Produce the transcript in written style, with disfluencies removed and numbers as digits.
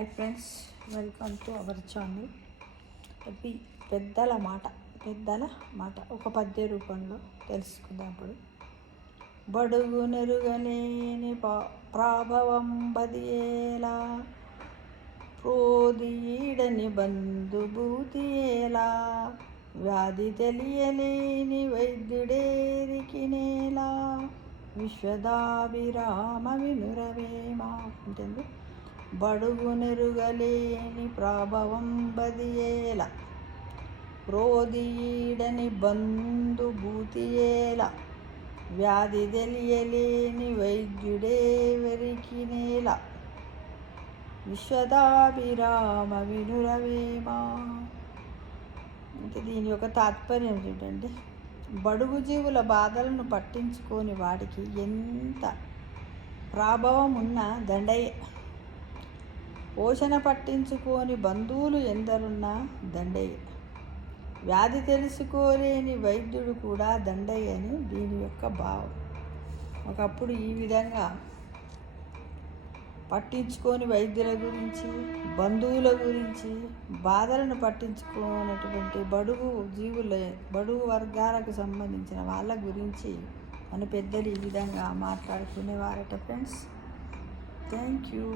Hi friends, welcome to our channel. అవి పెద్దల మాట ఒక పద్య రూపంలో తెలుసుకుందాం. బడుగు నెరుగలేని ప్రాభవం బదియేలా, ప్రోదీడని బంధుభూతి ఎలా, వ్యాధి తెలియలేని వైద్యుడేరికినేలా, విశ్వదాభిరామ వినురవేమా ఉంటుంది. బడుగు నెరుగలేని ప్రాభవం బదియేల, ప్రోదీడని బంధుభూతియేల, వ్యాధి తెలియలేని వైద్యుడేవరికినేల, విశ్వదాభిరామ వినురవేమా. అంటే దీని యొక్క తాత్పర్యం చూడండి. బడుగు జీవుల బాధలను పట్టించుకోని వాడికి ఎంత ప్రాభవం ఉన్నా దండయే. పోషణ పట్టించుకోని బంధువులు ఎందరున్నా దండయే. వ్యాధి తెలుసుకోలేని వైద్యుడు కూడా దండయ్య అని దీని యొక్క భావం. ఒకప్పుడు ఈ విధంగా పట్టించుకోని వైద్యుల గురించి, బంధువుల గురించి, బాధలను పట్టించుకోనటువంటి బడుగు వర్గాలకు సంబంధించిన వాళ్ళ గురించి మన పెద్దలు ఈ విధంగా మాట్లాడుకునేవారట ఫ్రెండ్స్. Thank you.